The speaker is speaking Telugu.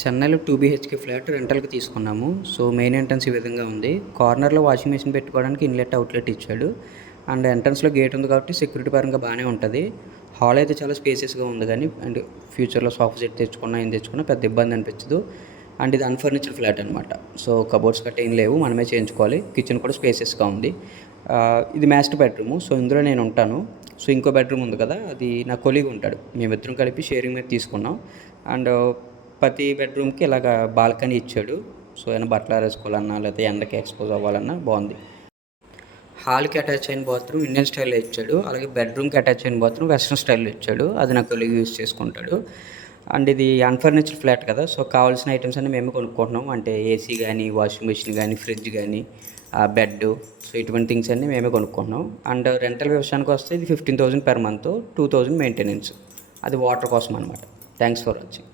చెన్నైలో 2 బీహెచ్కే ఫ్లాట్ రెంటల్కి తీసుకున్నాము. సో మెయిన్ ఎంట్రన్స్ ఈ విధంగా ఉంది. కార్నర్లో వాషింగ్ మెషిన్ పెట్టుకోవడానికి ఇన్లెట్ అవుట్లెట్ ఇచ్చాడు. అండ్ ఎంట్రన్స్లో గేట్ ఉంది కాబట్టి సెక్యూరిటీ పరంగా బాగానే ఉంటుంది. హాల్ అయితే చాలా స్పేసియస్గా ఉంది, కానీ అండ్ ఫ్యూచర్లో సోఫా సెట్ తెచ్చుకున్నా ఏం తెచ్చుకున్నా పెద్ద ఇబ్బంది అనిపించదు. అండ్ ఇది అన్ఫర్నిచర్డ్ ఫ్లాట్ అనమాట. సో కబోర్డ్స్ గట్రా ఏం లేవు, మనమే చేయించుకోవాలి. కిచెన్ కూడా స్పేసియస్గా ఉంది. ఇది మాస్టర్ బెడ్రూము. సో ఇందులో నేను ఉంటాను. సో ఇంకో బెడ్రూమ్ ఉంది కదా, అది నా కొలీగ్ ఉంటాడు. మేమిద్దరం కలిపి షేరింగ్ మీద తీసుకున్నాం. అండ్ ప్రతి బెడ్రూమ్కి ఇలాగ బాల్కనీ ఇచ్చాడు. సో ఏమైనా బట్టలు ఆరేసుకోవాలన్నా లేకపోతే ఎండకి ఎక్స్పోజ్ అవ్వాలన్నా బాగుంది. హాల్కి అటాచ్ అయిన బాత్రూమ్ ఇండియన్ స్టైల్లో ఇచ్చాడు. అలాగే బెడ్రూమ్కి అటాచ్ అయిన బాత్రూమ్ వెస్ట్రన్ స్టైల్లో ఇచ్చాడు. అది నా కొలీగ్ యూజ్ చేసుకుంటాడు. అండ్ ఇది అన్ఫర్నిచర్డ్ ఫ్లాట్ కదా, సో కావాల్సిన ఐటమ్స్ అన్నీ మేమే కొనుక్కుంటున్నాం. అంటే ఏసీ కానీ, వాషింగ్ మెషిన్ కానీ, ఫ్రిడ్జ్ కానీ, బెడ్, సో ఇటువంటి థింగ్స్ అన్నీ మేమే కొనుక్కుంటున్నాం. అండ్ రెంటల్ విషయానికి వస్తే ఇది 15,000 per month, 2,000 మెయింటెనెన్స్. అది వాటర్ కోసం అనమాట. Thanks for watching.